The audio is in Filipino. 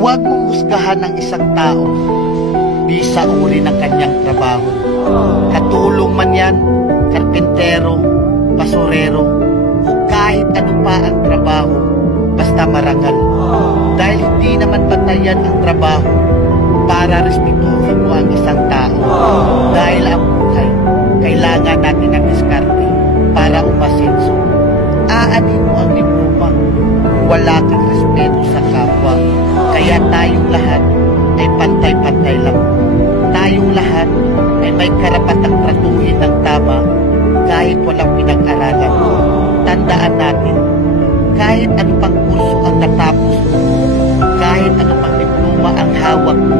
Huwag mong husgahan ng isang tao di sa uri ng kanyang trabaho. Katulong man yan, karpintero, basurero, o kahit ano pa ang trabaho, basta marangal. Dahil hindi naman batayan ang trabaho para respetuhin mo ang isang tao. Dahil ang buhay, kailangan natin ng diskarte para umasenso. Aanin mo ang diploma kung wala kang respeto sa kapwa. Kaya tayong lahat ay pantay-pantay lang. Tayong lahat ay may karapatang tratuhin ng tama kahit walang pinag-aralan. Tandaan natin, kahit ano pang kurso ang natapos mo, kahit ano pang diploma ang hawak mo,